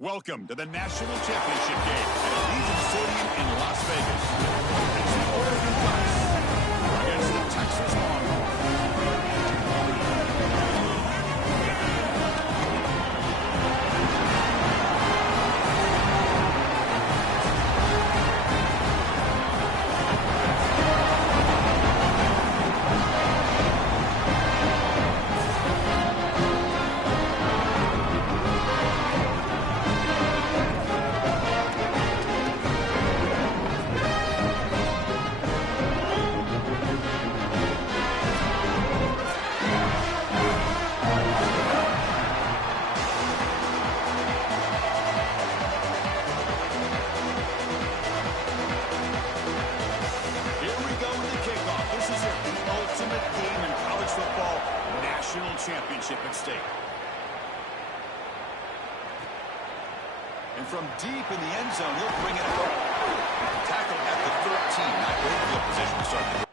Welcome to the National Championship game at Allegiant Stadium in Las Vegas. It's the Oregon Ducks against the Texas Longhorns. Championship at stake. And from deep in the end zone, he'll bring it out. Tackle at the 13. Not great field position to start the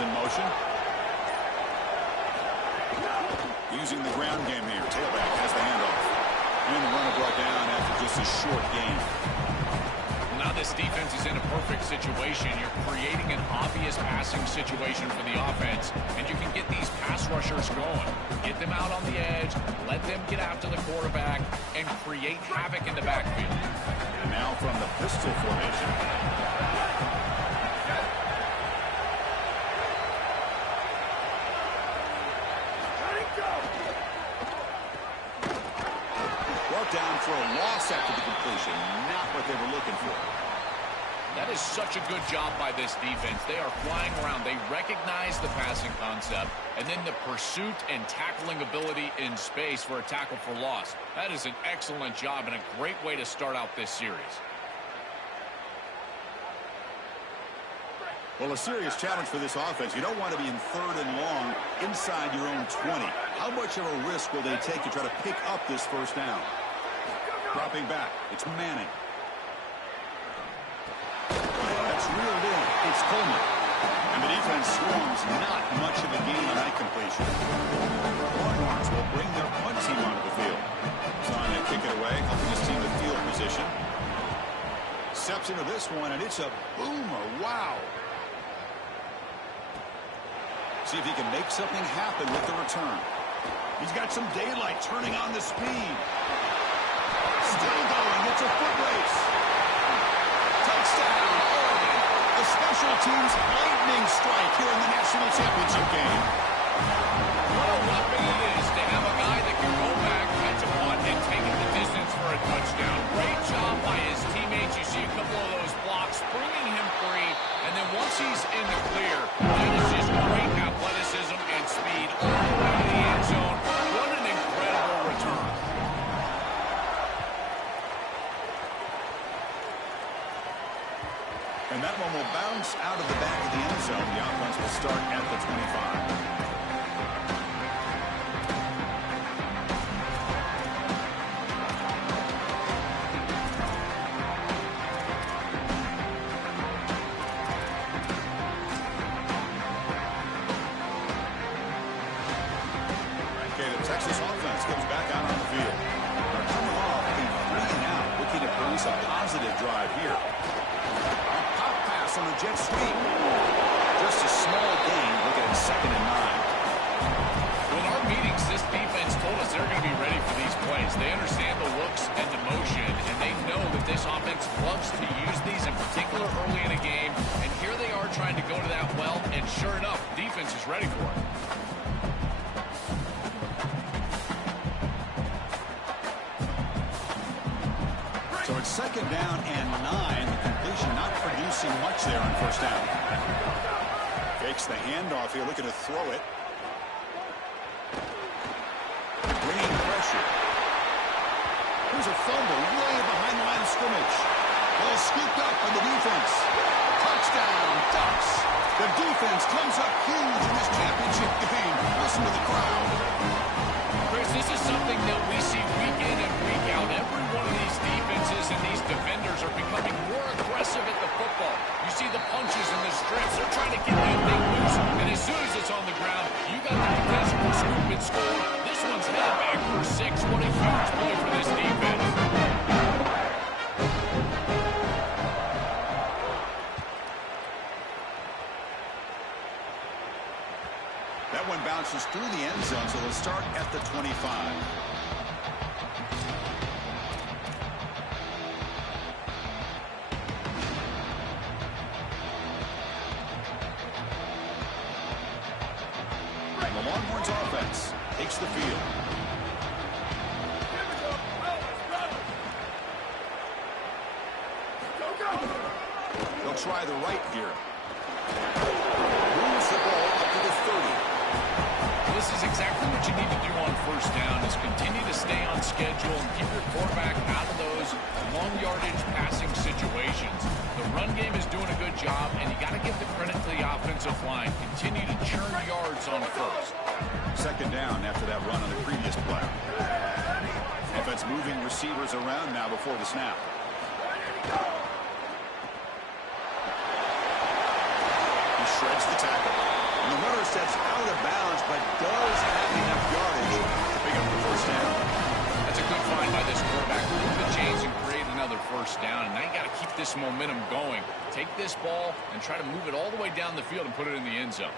in motion. Using the ground game here. Tailback has the handoff. And the runner brought down after just a short gain. Now this defense is in a perfect situation. You're creating an obvious passing situation for the offense, and you can get these pass rushers going. Get them out on the edge, let them get after the quarterback, and create havoc in the backfield. And now from the pistol formation. Down for a loss after the completion. Not what they were looking for. That is such a good job by this defense. They are flying around. They recognize the passing concept, and then the pursuit and tackling ability in space for a tackle for loss. That is an excellent job and a great way to start out this series. Well, a serious challenge for this offense. You don't want to be in third and long inside your own 20. How much of a risk will they take to try to pick up this first down? Dropping back, it's Manning. That's reeled in, it's Coleman. And the defense swarms not much of a gain on that completion. Longhorns will bring their punt team onto the field. Trying to kick it away, helping his team with field position. Steps into this one, and it's a boomer. Wow. See if he can make something happen with the return. He's got some daylight turning on the speed. Still going. It's a foot race. Touchdown, Oregon. A special teams lightning strike here in the national championship game. What a weapon it is to have a guy that can go back, catch a punt, and take it the distance for a touchdown. Great job by his teammates. You see a couple of those blocks bringing him free, and then once he's in the clear, that is just great athleticism and speed all the way to the end zone. What an incredible return. And that one will bounce out of the back of the end zone. The offense will start at the 25. Texas offense comes back out on the field. They're coming off a 3-and-out, looking to produce a positive drive here. A pop pass on the jet sweep. Just a small gain, looking at 2nd and 9. Well, in our meetings, this defense told us they're going to be ready for these plays. They understand the looks and the motion, and they know that this offense loves to use these, in particular early in a game. And here they are trying to go to that well, and sure enough, defense is ready for it. So it's 2nd down and 9. The completion not producing much there on 1st down. Fakes the handoff here, looking to throw it. Bringing pressure. Here's a fumble way behind the line of scrimmage. Ball scooped up by the defense. Touchdown, Ducks. The defense comes up huge in this championship game. Listen to the crowd. Chris, this is something that we see week in and week out. Every one of these defenses and these defenders are becoming more aggressive at the football. You see the punches and the strips. They're trying to get that thing loose. And as soon as it's on the ground, you got the potential to scoop and score. This one's headed back for 6. What a huge play for this defense. That one bounces through the end zone, so they'll start at the 25. The Longhorns offense takes the field. They'll try the right here. Moves the ball up to the 30. This is exactly what you need to do on 1st down, is continue to stay on schedule and keep your quarterback out of those long yardage passing situations. The run game is doing a good job, and you got to give the credit to the offensive line. Continue to churn yards on 1st. 2nd down after that run on the previous play. Offense moving receivers around now before the snap. He shreds the tackle. And the runner steps out of bounds, but does have enough yardage to pick up the 1st down. That's a good find by this quarterback. Move the chains and create another 1st down. And now you got to keep this momentum going. Take this ball and try to move it all the way down the field and put it in the end zone.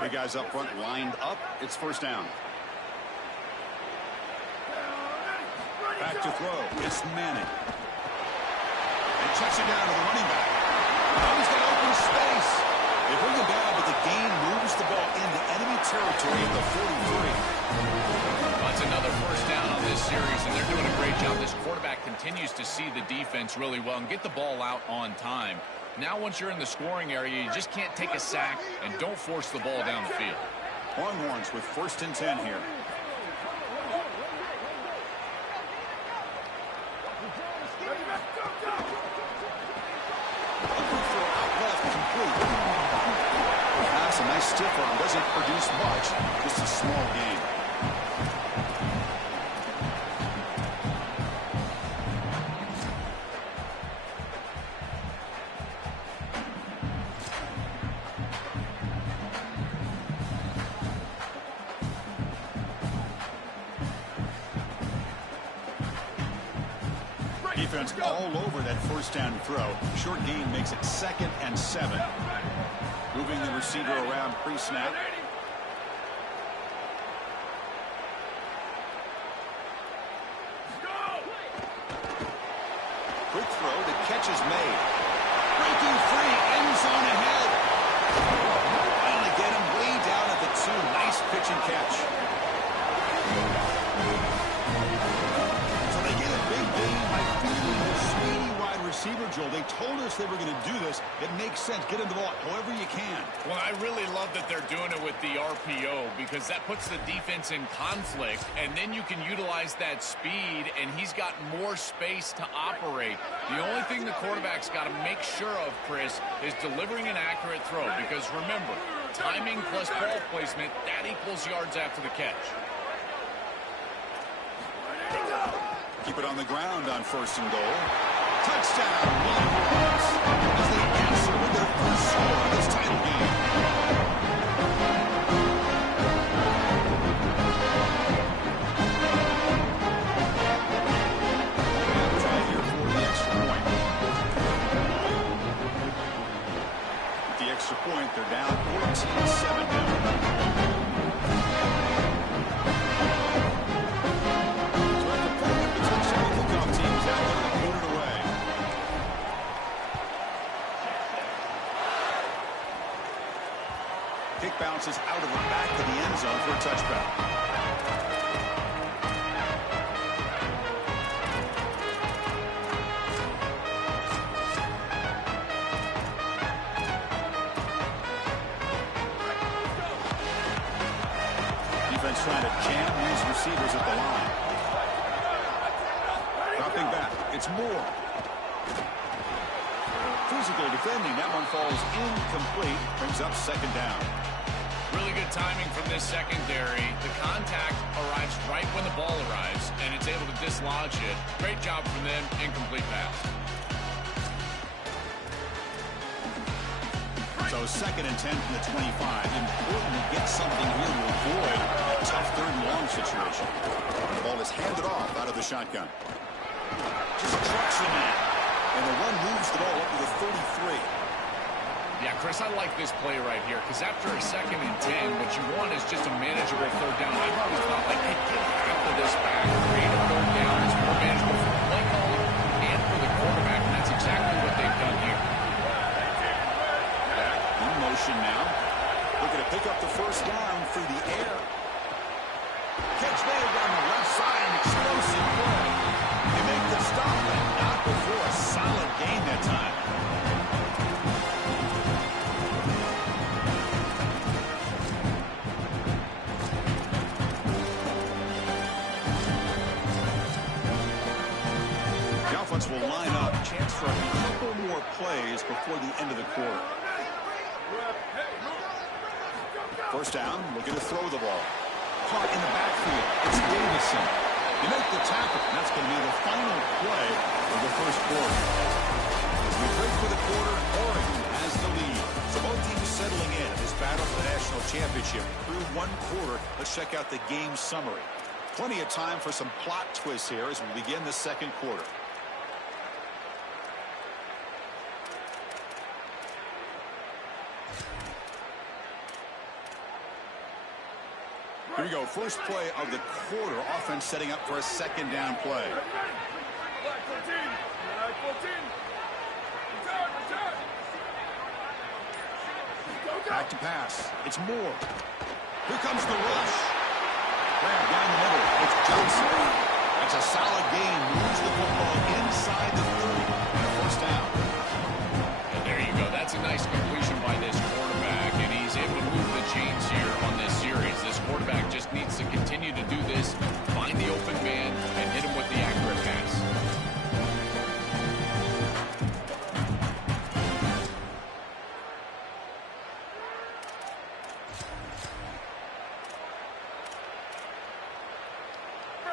Big guys up front lined up. It's 1st down. Back to throw. It's Manning. And checks it down to the running back. Now he's got open space. They bring him down, but the gain moves the ball into enemy territory at the 43. That's another 1st down on this series, and they're doing a great job. This quarterback continues to see the defense really well and get the ball out on time. Now once you're in the scoring area, you just can't take a sack and don't force the ball down the field. Longhorns with 1st and 10 here. That's a nice stiff arm. Doesn't produce much. Just a small gain. Defense all over that 1st down throw. Short gain makes it 2nd and 7. Moving the receiver around pre-snap. Quick throw. The catch is made. Breaking free. End zone ahead. Finally get him way down at the 2. Nice pitch and catch. So they get a big gain by feeding the speedy wide receiver, Joel. They told us they were going to do this. It makes sense. Get him the ball however you can. Well, I really love that they're doing it with the RPO because that puts the defense in conflict, and then you can utilize that speed, and he's got more space to operate. The only thing the quarterback's got to make sure of, Chris, is delivering an accurate throw because, remember, timing plus ball placement, that equals yards after the catch. Keep it on the ground on 1st and goal. Touchdown, Longhorns, as they answer with their first score of this title game. extra point. They're down 14-7 now. So after playing the touchdown, the kickoff team is out there to put it away. Kick bounces out of the back of the end zone for a touchback. Defense trying to jam these receivers at the line. Dropping back. It's Moore. Physical defending. That one falls incomplete. Brings up second down. Really good timing from this secondary. The contact arrives right when the ball arrives, and it's able to dislodge it. Great job from them. Incomplete pass. So second and 10 from the 25. Important to get something here to avoid a tough third and long situation. The ball is handed off out of the shotgun. Just trucks him in. And the run moves the ball up to the 33. Yeah, Chris, I like this play right here because after a second and 10, what you want is just a manageable third down. I've always thought, like, hey, get after this back, create a third down. It's more manageable for the play caller and for the quarterback, and that's exactly what they've done here. Motion now. Looking to pick up the first down through the air. Catch made down the left side. An explosive play. They make the stop, but not before a solid gain that time. The offense will line up. Chance for a couple more plays before the end of the quarter. First down, looking to throw the ball. Caught in the backfield. It's Davison. You make the tackle, and that's going to be the final play of the first quarter. As we break for the quarter, Oregon has the lead. So both teams settling in this battle for the national championship. Through one quarter, let's check out the game summary. Plenty of time for some plot twists here as we begin the second quarter. Here we go. First play of the quarter. Offense setting up for a second down play. Back to pass. It's Moore. Here comes the rush. Grab down the middle. It's Johnson. That's a solid gain. Moves the football inside the 30. And a first down. And there you go. That's a nice completion by this quarterback, and he's able to move the chains here on this series. This quarterback just needs to continue to do this, find the open man, and hit him with the accurate pass.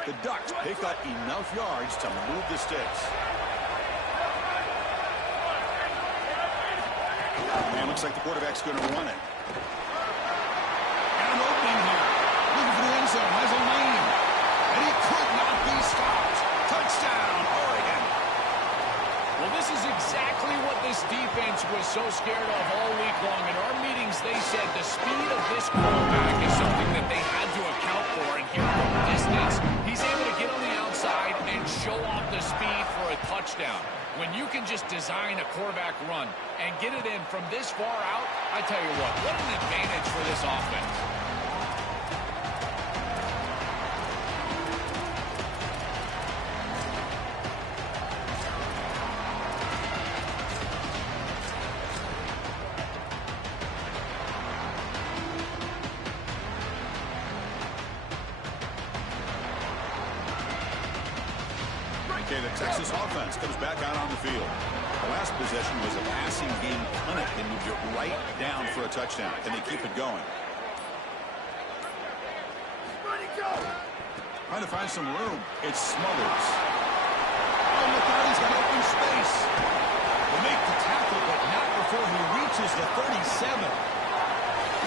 The Ducks pick up enough yards to move the sticks. And it looks like the quarterback's going to run it. And an opening here. Looking for the end zone. Has a lane. And he could not be stopped. Touchdown, Oregon. Well, this is exactly what this defense was so scared of all week long. In our meetings, they said the speed of this quarterback is something that they had to account for. And here from distance, he's able to get on the outside and show off the speed for a touchdown. When you can just design a quarterback run and get it in from this far out, I tell you what an advantage for this offense. Okay, the Texas offense comes back out on the field. The last possession was a passing game clinic. They moved it right down for a touchdown. Can they keep it going? Trying to find some room. It's Smothers. Oh, look out, he's got open space. They make the tackle, but not before he reaches the 37.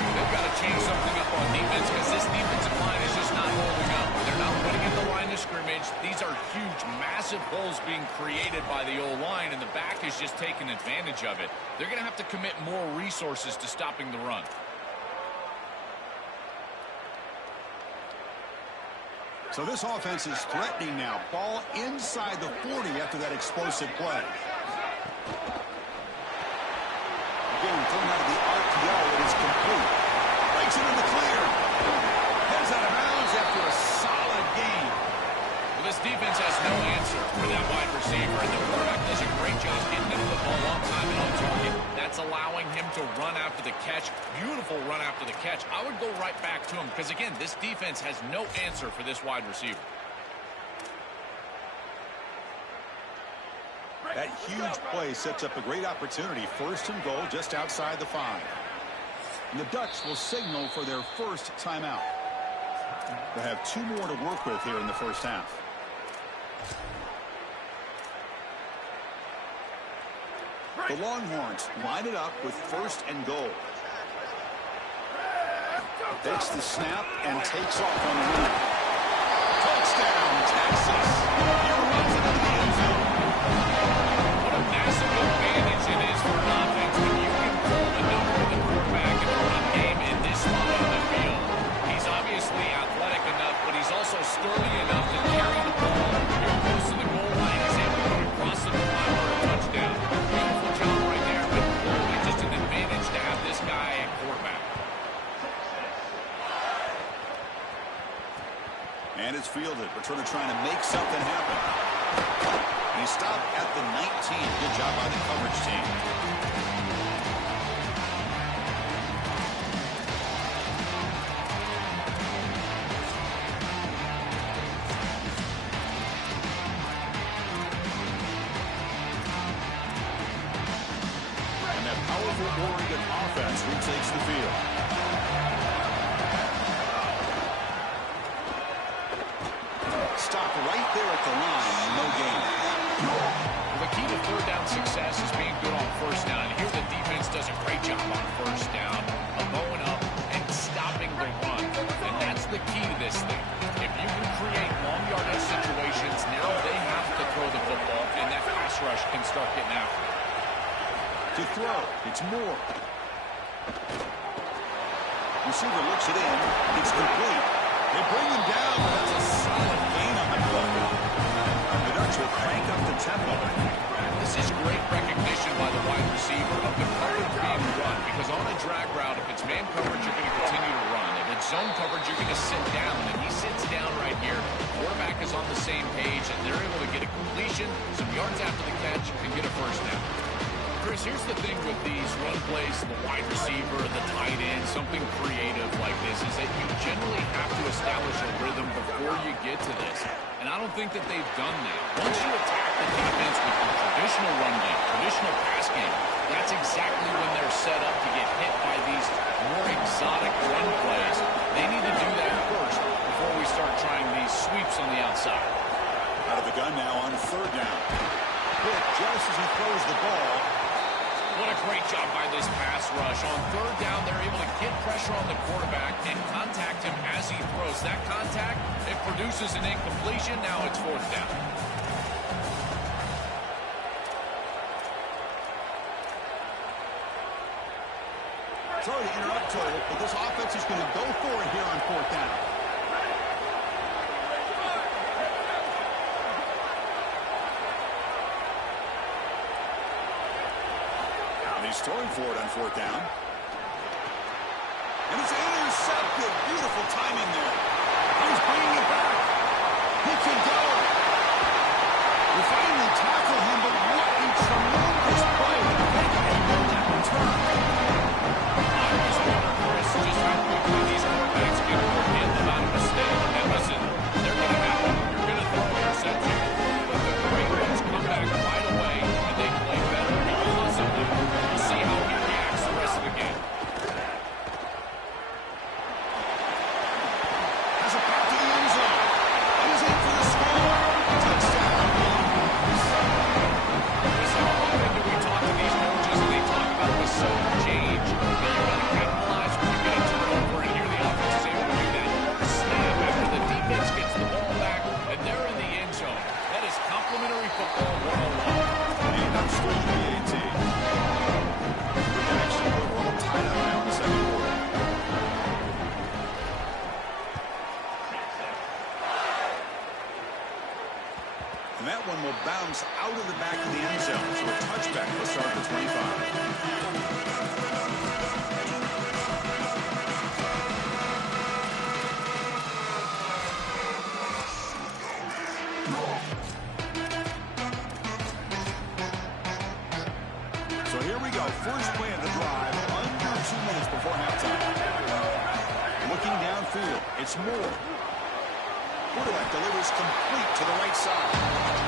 They've got to change something up on defense because this defensive line is just not holding up. They're not winning at the line of scrimmage. These are huge, massive holes being created by the O-line, and the back is just taking advantage of it. They're going to have to commit more resources to stopping the run. So this offense is threatening now. Ball inside the 40 after that explosive play. Again, thrown out of the RPO, it is complete. Breaks it in the clear. Heads out of bounds after a solid game. Well, this defense has no answer for that wide receiver, and the quarterback does a great job getting him the ball on time and on target. That's allowing him to run after the catch. Beautiful run after the catch. I would go right back to him because, again, this defense has no answer for this wide receiver. That huge play sets up a great opportunity. First and goal just outside the 5. And the Ducks will signal for their first timeout. They'll have 2 more to work with here in the first half. The Longhorns line it up with first and goal. Takes the snap and takes off on the run. Touchdown, Texas. Here runs it into the end zone. What a massive advantage it is for an offense when you can pull the number of the quarterback in the run game in this spot on the field. He's obviously athletic enough, but he's also sturdy enough to carry the ball. You're close to the goal line. He's able to cross the goal line for a touchdown. Beautiful job right there, but clearly just an advantage to have this guy at quarterback. And it's fielded. Returner trying to make something happen. And he stopped at the 19. Good job by the coverage team. And that powerful Oregon offense retakes the field. Stopped right there at the line, no gain. Well, the key to third down success is being good on first down. And here the defense does a great job on first down of going up and stopping the run. And that's the key to this thing. If you can create long yardage situations, now they have to throw the football, and that pass rush can start getting after it. To throw, it's Moore. Receiver looks it in. It's complete. They bring him down, but that's a solid gain on the play. The Ducks will crank up the tempo. This is great recognition by the wide receiver of the coverage being run, because on a drag route, if it's man coverage, you're going to continue to run. If it's zone coverage, you're going to sit down, and he sits down right here. The quarterback is on the same page, and they're able to get a completion, some yards after the catch, and get a first down. Chris, here's the thing with these run plays, the wide receiver, the tight end, something creative like this, is that you generally have to establish a rhythm before you get to this. And I don't think that they've done that. Once you attack the defense with the traditional run game, traditional pass game, that's exactly when they're set up to get hit by these more exotic run plays. They need to do that first before we start trying these sweeps on the outside. Out of the gun now on third down. Quick, just as he throws the ball. What a great job by this pass rush. On third down, they're able to get pressure on the quarterback and contact him as he throws. That contact, it produces an incompletion. Now it's fourth down. Sorry to interrupt, Total, but this offense is going to go for it here on fourth down. He's throwing for it on fourth down. And it's intercepted. Beautiful timing there. He's bringing it back. He can go. We finally tackle him, but what a tremendous play. And will that return? I just wonder, Chris, just how quickly these quarterbacks can forget about a mistake. And listen, they're going to happen. You're going to throw an interception. But the great ones come back right away, and they play better because of that. We'll see how he reacts the rest of the game. bounce out of the back of the end zone. So a touchback will start at the 25. So here we go. First play of the drive, under 2 minutes before halftime. Looking downfield, it's Moore. Quarterback delivers complete to the right side.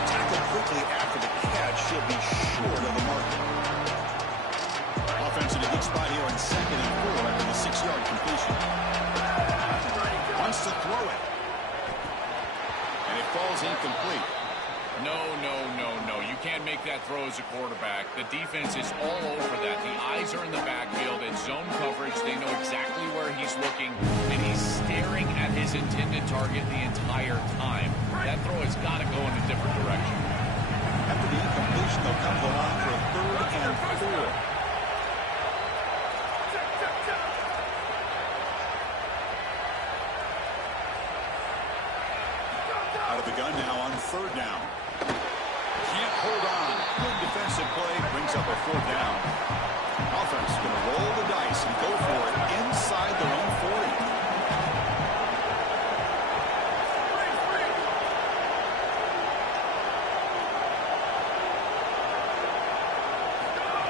Tackled quickly after the catch. He'll be short of the marker. Offense in a good spot here on 2nd and 4 after the 6-yard completion. Wants to throw it. And it falls incomplete. No. You can't make that throw as a quarterback. The defense is all over that. The eyes are in the backfield. It's zone coverage. They know exactly where he's looking, and he's staring at his intended target the entire time. That throw has got to go in a different direction. After the incompletion, they'll come to the line for a 3rd and 4. Out of the gun now on 3rd down. Can't hold on. Good defensive play. Brings up a 4th down. Offense going to roll the dice and go for it inside their own 40.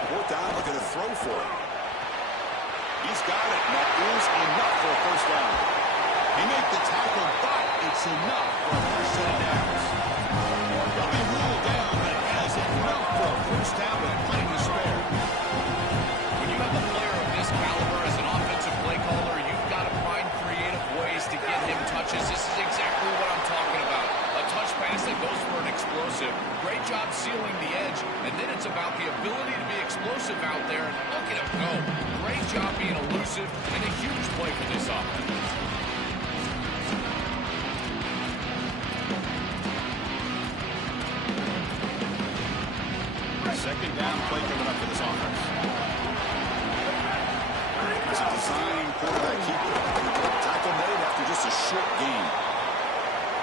Fourth down, looking to throw for it. He's got it. And that is enough for a 1st down. He made the tackle, but it's enough for a 1st set of downs. He'll be ruled down, but it has enough for a 1st down with plenty to spare. When you have a player of this caliber as an offensive play caller, you've got to find creative ways to get him touches. This is exactly what I'm talking about. A touch pass that goes for an explosive. Great job sealing the edge, and then it's about the ability to be explosive out there, and look at him go. Great job being elusive, and a huge play for this offense. 2nd down play coming up for this offense. It's a design quarterback keeper. Tackle made after just a short gain.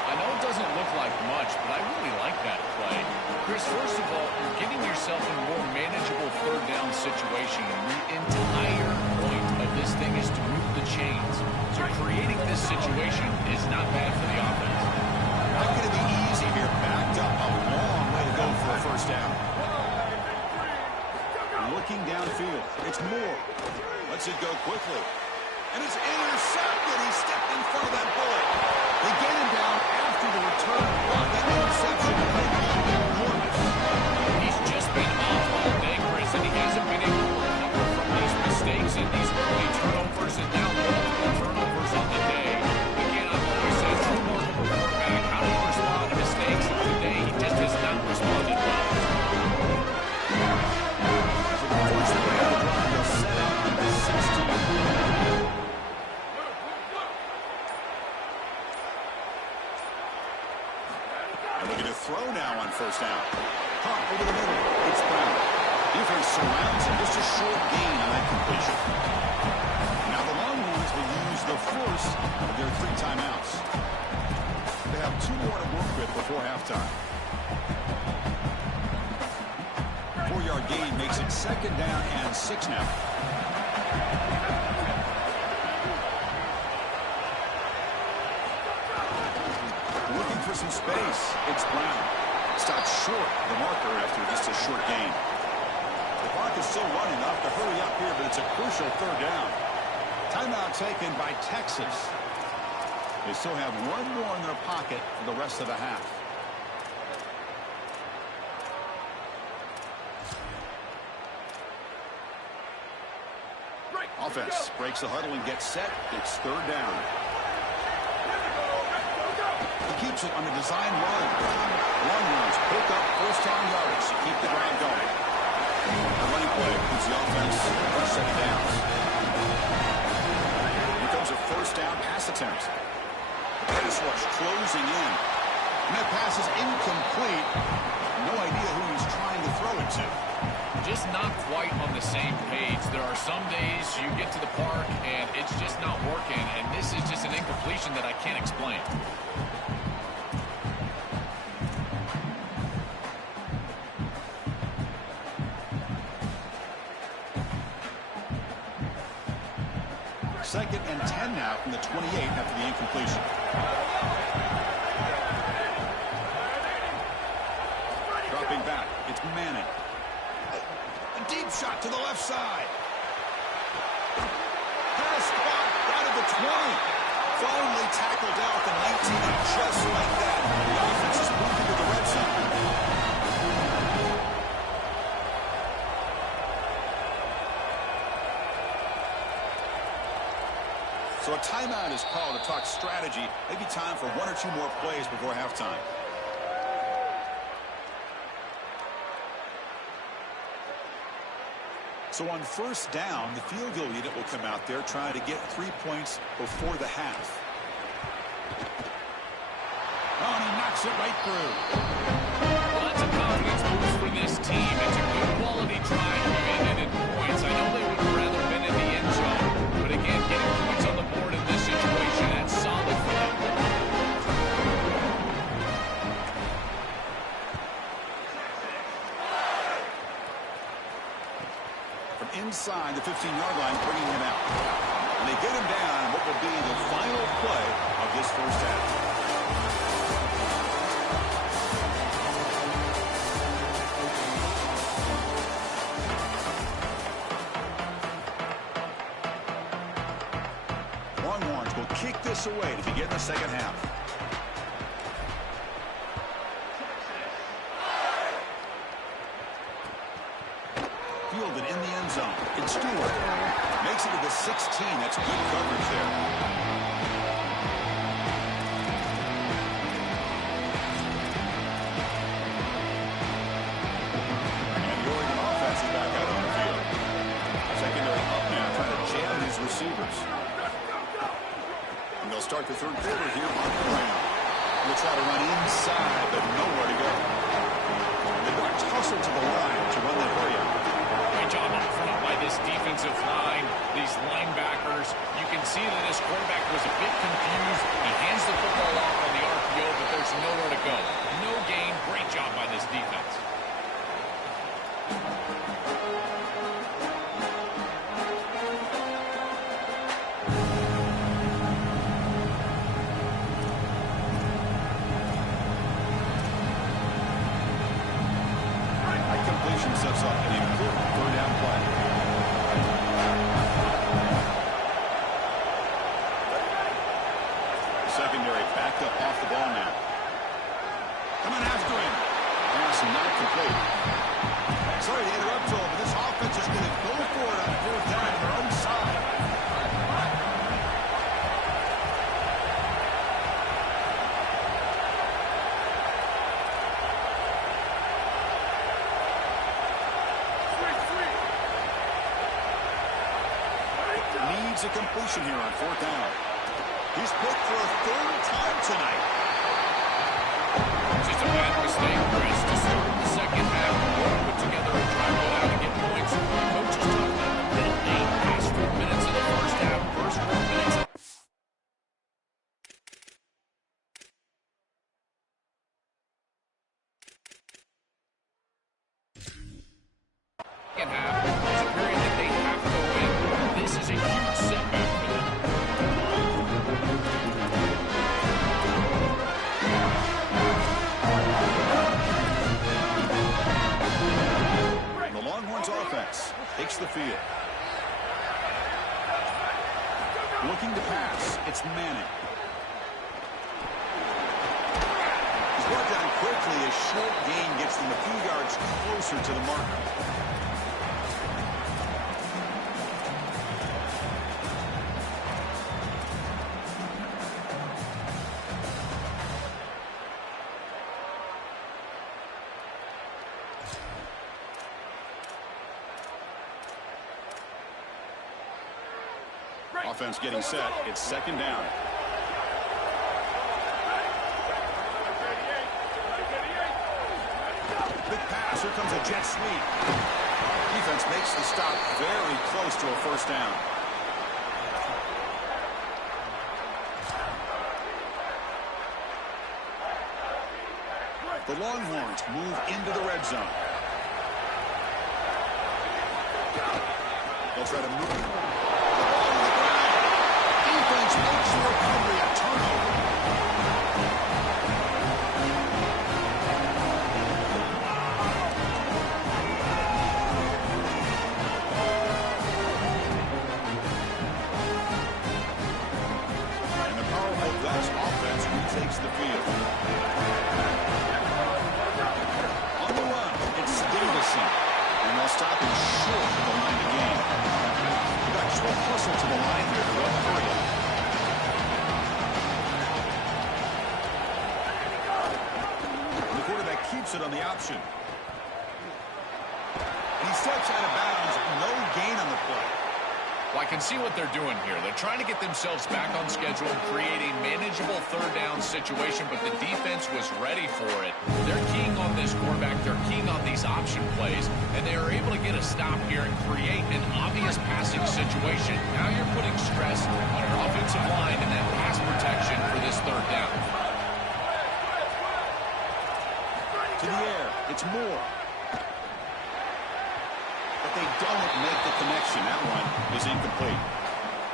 I know it doesn't look like much, but I really like that play. Chris, first of all, you're getting yourself in a more manageable 3rd down situation. And the entire point of this thing is to move the chains. So creating this situation is not bad for the offense. Not going to be easy here. Backed up a long way to go for a 1st down. Looking downfield. It's Moore. Lets it go quickly. And it's intercepted. He stepped in front of that bullet. They get him down after the return. But that interception might be enormous. He's just been off all day, Chris, and he hasn't been able to recover from these mistakes and these early turnovers, and now multiple turnovers on the day. Again, I've always said, true marketable quarterback, how do you respond to mistakes? And today, he just has not responded well. First play of the drive, they'll set out on the 16. And looking to throw now on 1st down. Caught over the middle. It's Brown. Defense surrounds him. Just a short gain on that completion. Now the Longhorns will use the first of their 3 timeouts. They have 2 more to work with before halftime. 4-yard gain makes it 2nd down and 6 now. Looking for some space. It's Brown. Stopped short the marker after just a short gain. The clock is still running. They'll have to hurry up here, but it's a crucial 3rd down. Timeout taken by Texas. They still have 1 more in their pocket for the rest of the half. Offense breaks the huddle and gets set. It's 3rd down. He keeps it on the design run. Longhorns pick up 1st down yards to keep the drive going. The running play puts the offense first set of downs. Here comes a 1st down pass attempt. Pass rush closing in. And that pass is incomplete. No idea who he's trying to throw it to. Just not quite on the same page. There are some days you get to the park and it's just not working, and this is just an incompletion that I can't explain. 2nd and 10 now from the 28 after the incompletion. Dropping back, it's Manning. A deep shot to the left side. Had a spot out of the 20. Firmly tackled out the 19, and just like that, the offense is moved into the red zone. So a timeout is called to talk strategy. Maybe time for 1 or 2 more plays before halftime. So on first down, the field goal unit will come out there trying to get 3 points before the half. Oh, and he knocks it right through. Lots of confidence moves for this team. It's a good quality drive. We've ended in points. I know they would have rather been in the end zone, but again, getting points on the board in this situation, that's solid for them. From inside the 15-yard line, bringing him out. And they get him down on what will be the final play of this first half. Longhorns will kick this away to begin the second half. Fielded in the end zone. It's Stewart. Makes it to the 16. That's good coverage there. And the Oregon offense is back out on the field. Secondary up now, trying to jam these receivers. And they'll start the third quarter here on the ground. They'll try to run inside, but nowhere to go. They're going to tussle to the line to run that play out. Great job up front by this defensive line, these linebackers. You can see that this quarterback was a bit confused. He hands the football off on the RPO, but there's nowhere to go. No gain. Great job by this defense. Sets up an important third down play. Secondary backed up off the ball now. Coming after him. Pass not complete. Sorry to interrupt, Joel, but this offense is going to go for it on fourth down on their own side. A completion here on fourth down. He's picked for a third time tonight. Just a bad mistake, Chris. To start the second half, put together a drive go out and get points. Coach is talking about the late past 4 minutes of the first half, first 4 minutes. Second half is a period that they have to win. This is a huge setback for them. The Longhorns offense takes the field. Looking to pass. It's Manning. He's brought down quickly. A short gain gets them a few yards closer to the marker. Offense getting set. It's second down. Big pass. Here comes a jet sweep. Defense makes the stop very close to a first down. The Longhorns move into the red zone. They'll try to move the ball to the ground. will hustle to the line here to run free. And the quarterback keeps it on the option. He steps out of bounds. No gain on the play. Well, I can see what they're doing here. They're trying to get themselves back on schedule and create a manageable third down situation, but the defense was ready for it. They're keying on this quarterback. They're keying on these option plays, and they are able to get a stop here and create an obvious passing situation. Now you're putting stress on your offensive line and that pass protection for this third down. To the air. It's Moore. But they don't make the connection. That one is incomplete.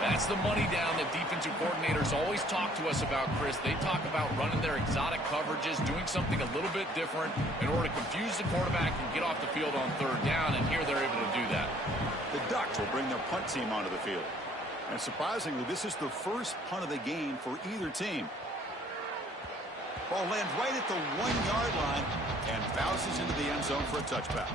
That's the money down that defensive coordinators always talk to us about, Chris. They talk about running their exotic coverages, doing something a little bit different in order to confuse the quarterback and get off the field on third down, and here they're able to do that. The Ducks will bring their punt team onto the field. And surprisingly, this is the first punt of the game for either team. Ball lands right at the 1-yard line and bounces into the end zone for a touchback.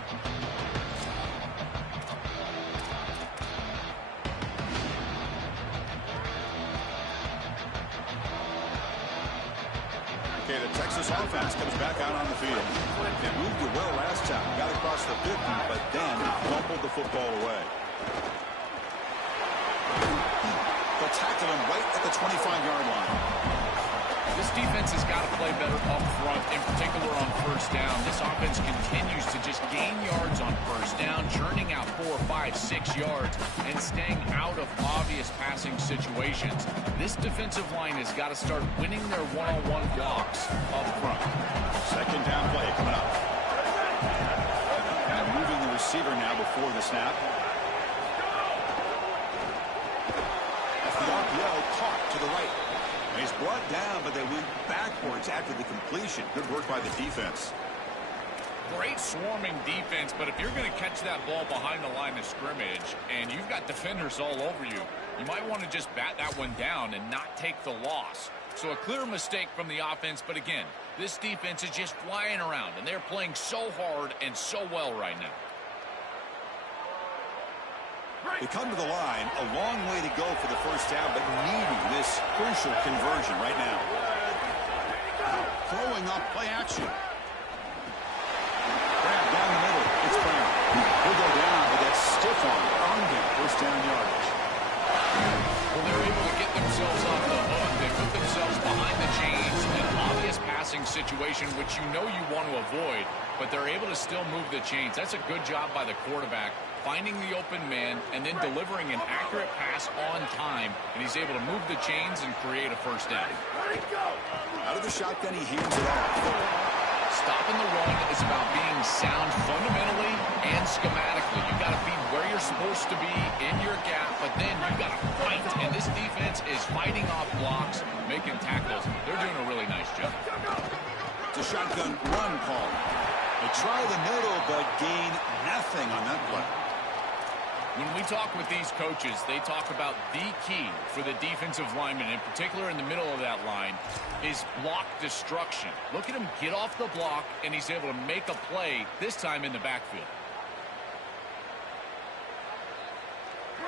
Okay, the Texas offense comes back out on the field. They moved it well last time. Got across the 50, but then fumbled the football away. They'll tackle him right at the 25-yard line. This defense has got to play better up front, in particular on first down. This offense continues to just gain yards on first down, churning out 4, 5, 6 yards, and staying out of obvious passing situations. This defensive line has got to start winning their one-on-one blocks up front. Second down play coming up. And moving the receiver now before the snap. That's the RPO caught to the right. And he's brought down, but they went backwards after the completion. Good work by the defense. Great swarming defense, but if you're going to catch that ball behind the line of scrimmage and you've got defenders all over you, you might want to just bat that one down and not take the loss. So a clear mistake from the offense, but again, this defense is just flying around, and they're playing so hard and so well right now. They come to the line, a long way to go for the first down, but needing this crucial conversion right now. Throwing up play action. Grab down the middle. It's Brown. He'll go down, but that's stiff arm. Earned him first down yardage. Well, they're able to get themselves off the hook. They put themselves behind the chains in an obvious passing situation, which you know you want to avoid, but they're able to still move the chains. That's a good job by the quarterback, finding the open man and then delivering an accurate pass on time, and he's able to move the chains and create a first down. Out of the shotgun, he hands it off. Stopping the run is about being sound fundamentally and schematically. You've got to be where you're supposed to be in your gap, but then you've got to fight, and this defense is fighting off blocks, making tackles. They're doing a really nice job. It's a shotgun run call. They try the middle, but gain nothing on that play. When we talk with these coaches, they talk about the key for the defensive lineman, in particular in the middle of that line, is block destruction. Look at him get off the block, and he's able to make a play, this time in the backfield.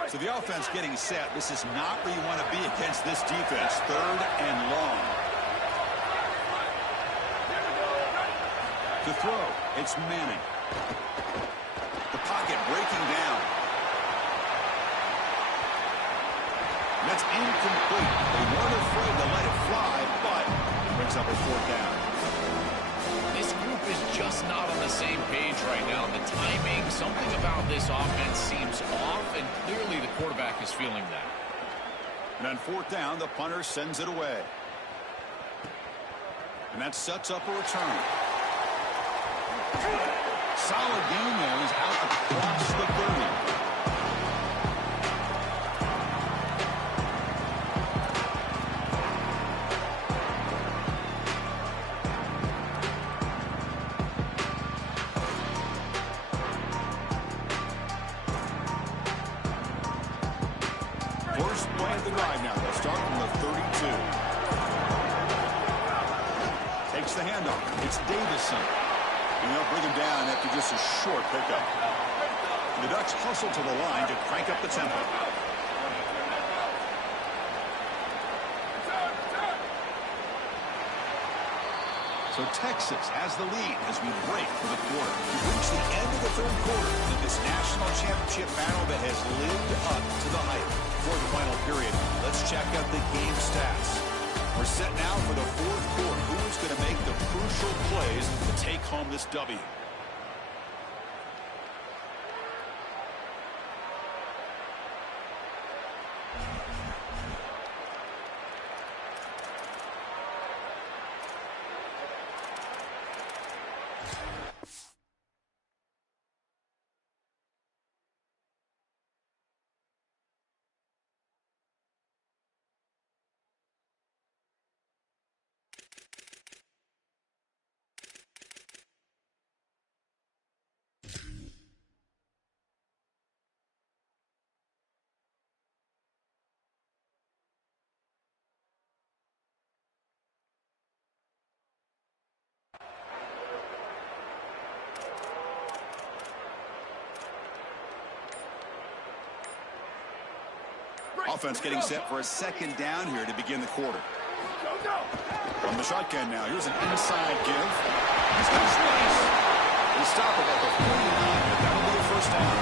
So the offense getting set. This is not where you want to be against this defense. Third and long. To throw, it's Manning. The pocket breaking down. That's incomplete. They weren't afraid to let it fly, but it brings up a fourth down. This group is just not on the same page right now. The timing, something about this offense seems off, and clearly the quarterback is feeling that. And on fourth down, the punter sends it away. And that sets up a return. Solid game there. He's out across the 30. First play of the drive now. They'll start from the 32. Takes the handoff. It's Davison. And they'll bring him down after just a short pickup. The Ducks hustle to the line to crank up the tempo. So Texas has the lead as we break for the quarter. We've reached the end of the third quarter in this national championship battle that has lived up to the hype. For the final period, let's check out the game stats. We're set now for the fourth quarter. Who is going to make the crucial plays to take home this W? Offense getting set for a second down here to begin the quarter. From the shotgun now. Here's an inside give. He's got space. He stopped it at the 49, but that'll be a first down.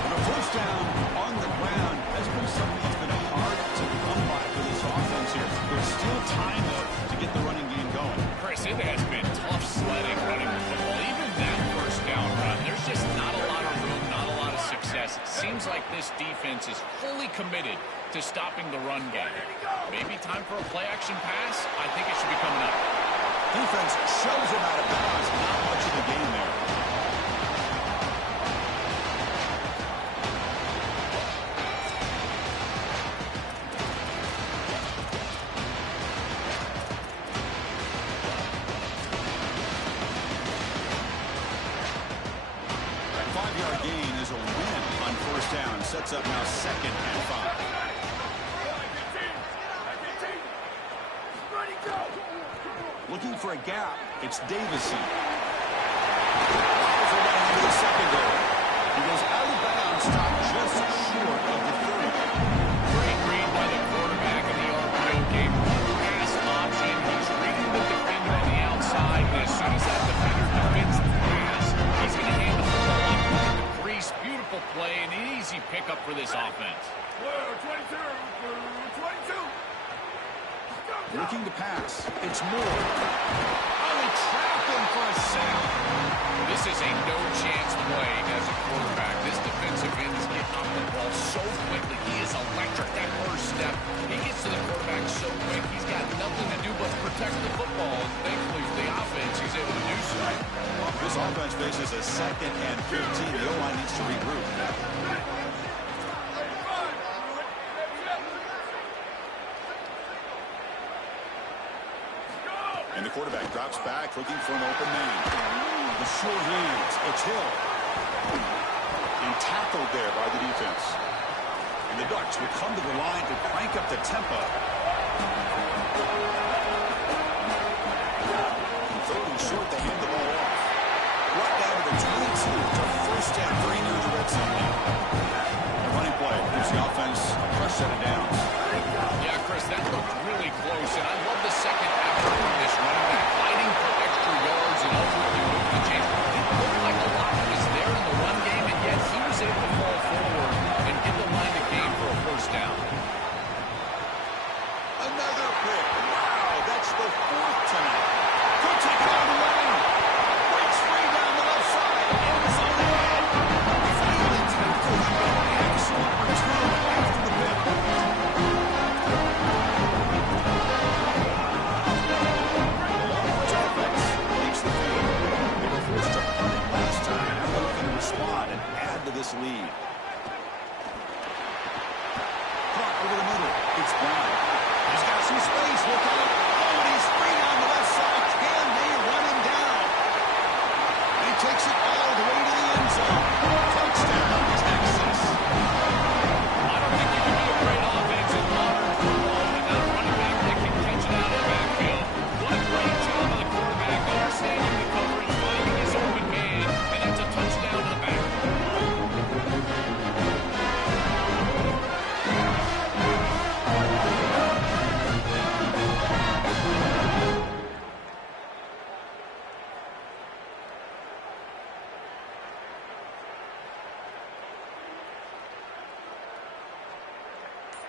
And a first down on the ground has been something that's been hard to come by for this offense here. There's still time, though, to get the running game going. Chris, it has been tough sledding running the football. Even that first down run, there's just not a lot of room, not a lot of success. It seems like this defense is fully committed to stopping the run game. Maybe time for a play-action pass? I think it should be coming up. Defense shoves him out of bounds. Not much of the game there. That 5-yard gain is a win on first down. Sets up now 2nd and 5. Looking for a gap. It's Davison. For that into the secondary. He goes out of bounds, stopped just short of the 30. Great read by the quarterback in the RPO game. One pass option. He's reading the defender on the outside, and as soon as that defender defends the pass, he's going to hand the football off to the crease. Beautiful play, and an easy pickup for this offense. 22. Looking to pass. It's Moore. Oh, they trapped him for a sack. This is a no-chance play as a quarterback. This defensive end is getting off the ball so quickly. He is electric. That first step, he gets to the quarterback so quick. He's got nothing to do but protect the football. And thankfully for the offense, he's able to do so. This offense faces a 2nd and 15. The O-line needs to regroup. And the quarterback drops back, looking for an open man. The short hands. It's Hill. And tackled there by the defense. And the Ducks will come to the line to crank up the tempo. And 3rd and short, they hand the ball off. Brought down to the 22 to first down, very near the red zone now. The running play gives the offense a fresh set of downs. Yeah, Chris, that looked really close, and I love the second effort from this running back, fighting for extra yards and ultimately move the chain. It looked like a lot was there in the run game, and yet he was able to fall forward and get the line of game for a first down. Another pick. Wow, that's the 4th tonight. Could take it out of the lane. Breaks free down the left side. End zone ahead. Finally tackles. Excellent return after the pick.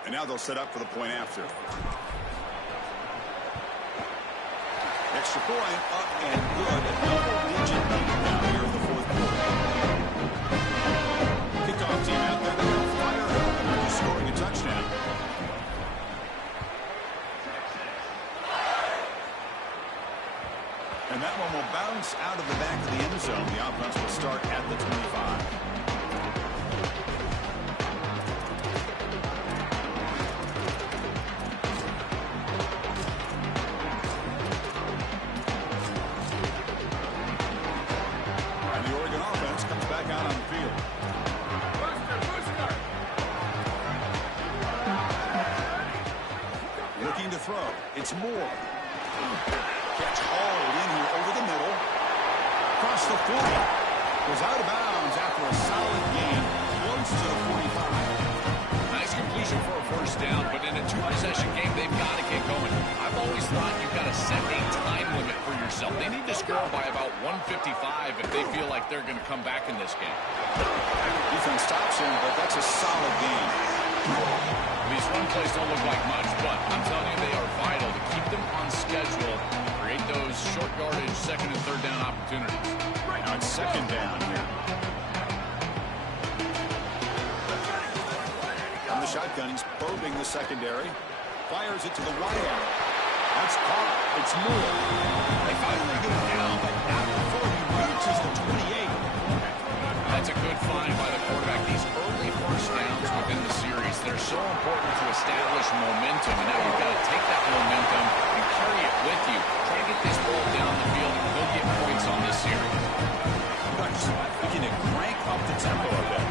And now they'll set up for the point after. Extra point, up and good. A double-digit lead now here in the fourth quarter. Kickoff team out there. They're going to fire up after scoring a touchdown. And that one will bounce out of the back of the end zone. The offense will start at the 25. Throw. It's Moore. Catch hauled in here over the middle. Across the 40. Goes out of bounds after a solid gain. Close to the 45. Nice completion for a first down, but in a two-possession game, they've got to get going. I've always thought you've got to set a time limit for yourself. They need to score by about 155 if they feel like they're going to come back in this game. Defense stops him, but that's a solid gain. These run plays don't look like much, but I'm telling you, they are vital to keep them on schedule, create those short yardage second and third down opportunities. Now it's second down here. From the shotgun, he's probing the secondary. Fires it to the wide out. That's caught. It's Moore. They finally get him down, but not before he reaches the 28. That's a good find by the quarterback. These early first downs within the series, they're so important to establish momentum. And now you've got to take that momentum and carry it with you. Try to get this ball down the field and go get points on this series. Nice. Beginning to crank up the tempo a bit.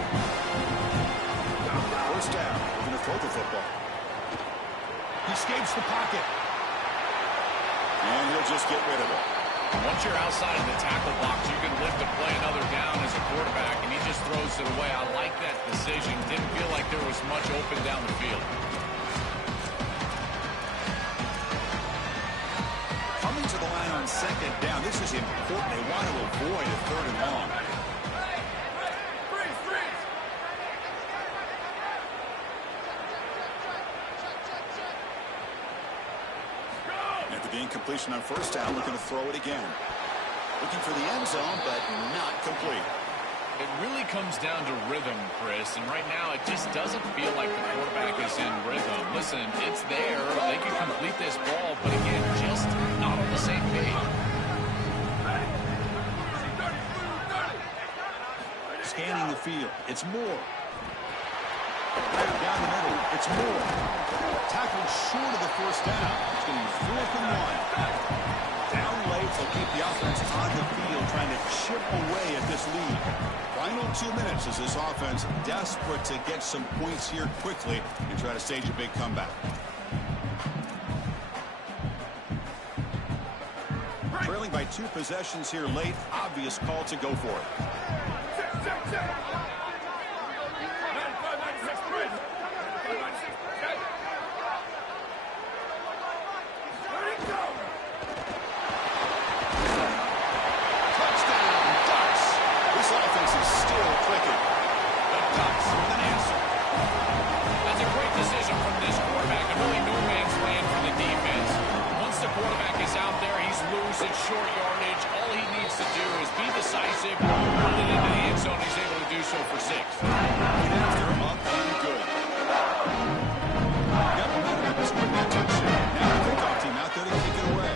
First down. We're going to throw the football. He escapes the pocket. And he'll just get rid of it. Once you're outside of the tackle box, you can live to play another down as a quarterback, and he just throws it away. I like that decision. Didn't feel like there was much open down the field. Coming to the line on second down. This is important. They want to avoid a third and long. Incompletion on first down, looking to throw it again. Looking for the end zone, but not complete. It really comes down to rhythm, Chris, and right now it just doesn't feel like the quarterback is in rhythm. Listen, it's there. They can complete this ball, but again, just not on the same page. Scanning the field. It's Moore. Down the middle. It's Moore. Tackled short of the first down. It's going to be 4th and 1. Down late, they'll keep the offense on the field, trying to chip away at this lead. Final 2 minutes as this offense desperate to get some points here quickly and try to stage a big comeback. Trailing by 2 possessions here late. Obvious call to go for it. It's short yardage. All he needs to do is be decisive, run it into the end zone. He's able to do so for 6. After up and good. Got momentum at this one. That touchdown. Now the kickoff team out there to kick it away.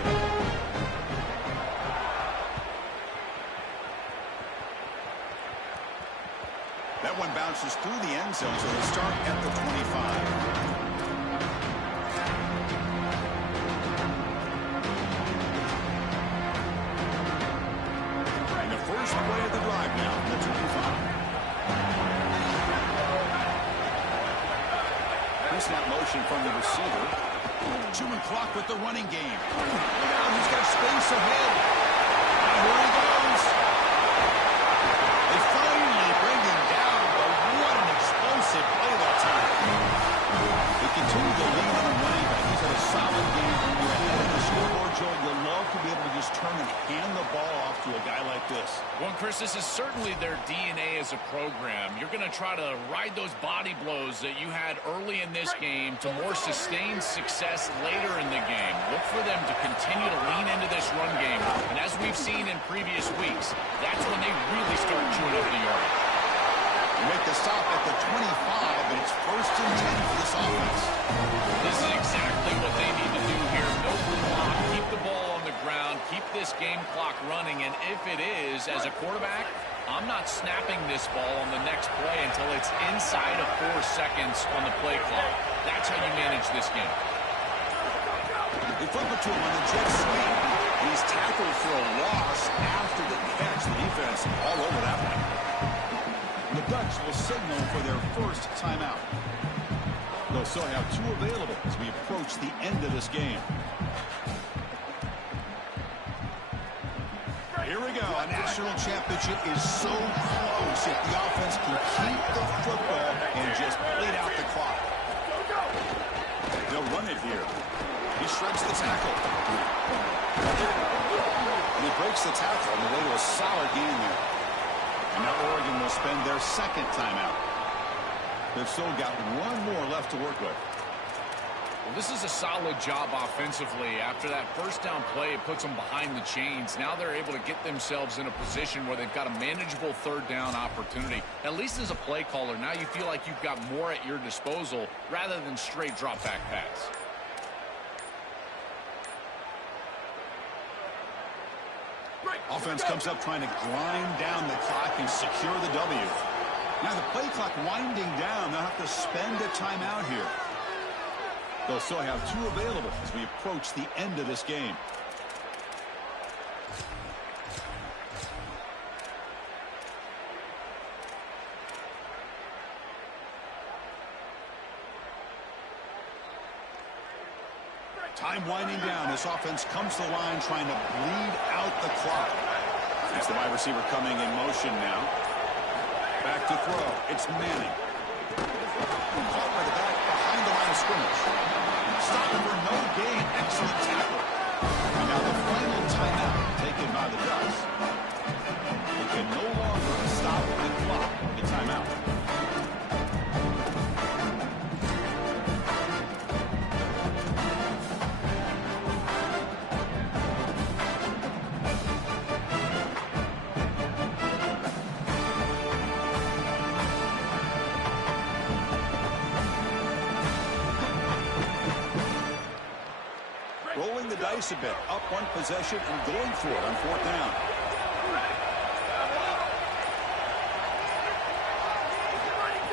That one bounces through the end zone, so they start at the 25. Play of the drive now from the 25. Pre-snap motion from the receiver. Chewing clock with the running game. Look out, he's got space ahead. And here he goes. They finally bring him down, but what an explosive play that time. They continue to lead on the running back. He's had a solid game. When you're ahead of the scoreboard, Joe, you'll love to be able to just turn and hand the ball off to a guy like this? Well, Chris, this is certainly their DNA as a program. You're going to try to ride those body blows that you had early in this game to more sustained success later in the game. Look for them to continue to lean into this run game. And as we've seen in previous weeks, that's when they really start chewing up the yard. Make the stop at the 25, and it's 1st and 10 for this offense. This is exactly what they need to do here. Milk the clock, keep the ball on the ground, keep this game clock running, and if it is, as a quarterback, I'm not snapping this ball on the next play until it's inside of 4 seconds on the play clock. That's how you manage this game. They flip it to him on the jet sweep. He's tackled for a loss after the catch. The defense all over that one. The Dutch will signal for their first timeout. They'll still have 2 available as we approach the end of this game. Here we go. A national championship is so close if the offense can keep the football and just bleed out the clock. They'll run it here. He shreds the tackle. And he breaks the tackle on the way to a solid gain there. And now Oregon will spend their second timeout. They've still got 1 more left to work with. Well, this is a solid job offensively. After that first down play, it puts them behind the chains. Now they're able to get themselves in a position where they've got a manageable 3rd down opportunity. At least as a play caller, now you feel like you've got more at your disposal rather than straight drop-back pass. Offense comes up trying to grind down the clock and secure the W. Now the play clock winding down. They'll have to spend a timeout here. They'll still have 2 available as we approach the end of this game. Time winding down. This offense comes to the line trying to bleed out the clock. It's the wide receiver coming in motion now. Back to throw. It's Manning. Caught by the back behind the line of scrimmage. Stopping for no gain. Excellent tackle. And now the final timeout taken by the Ducks. They can no longer stop the clock. The timeout. Rolling the dice a bit, up 1 possession and going for it on 4th down.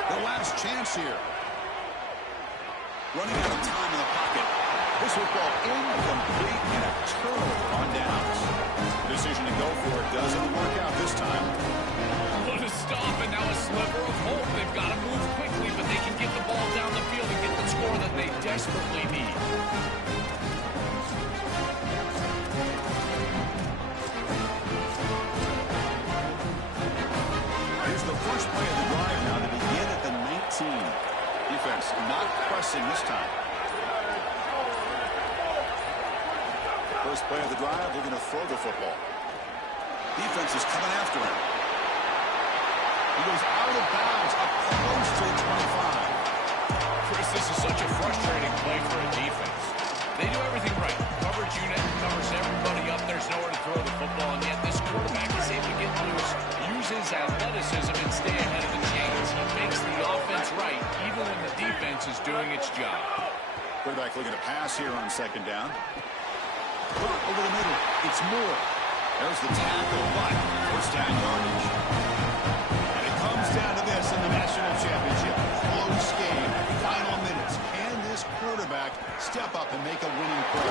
The last chance here. Running out of time in the pocket. This football incomplete and a turnover on downs. The decision to go for it doesn't work out this time. What a stop, and now a sliver of hope. They've got to move quickly, but they can get the ball down the field and get the score that they desperately need. Here's the first play of the drive now to begin at the 19. Defense not pressing this time. First play of the drive, looking to throw the football. Defense is coming after him. He goes out of bounds, up close to the 25. Chris, this is such a frustrating play for a defense. They do everything right. Coverage unit covers everybody up. There's nowhere to throw the football, and yet this quarterback is able to get loose, use his athleticism, and stay ahead of the chains. He makes the offense right, even when the defense is doing its job. Quarterback looking to pass here on 2nd down. Over the middle, it's Moore. There's the tackle, but 1st down yardage. And it comes down to this in the national championship. Close game, final minutes. Can this quarterback step up and make a winning play?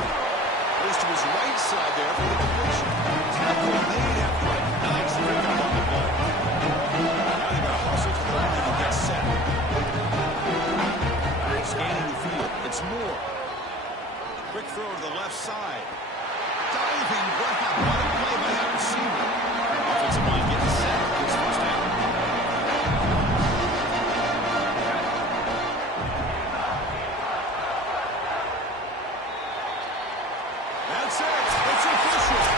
Goes to his right side there for the completion. Tackle made after a nice pickup on the play. Now they got to hustle to the line and get set. Scanning the field, it's Moore. Quick throw to the left side. Diving grab. What a play by that receiver. Offensive line getting set. It's 1st down. That's it. It's official.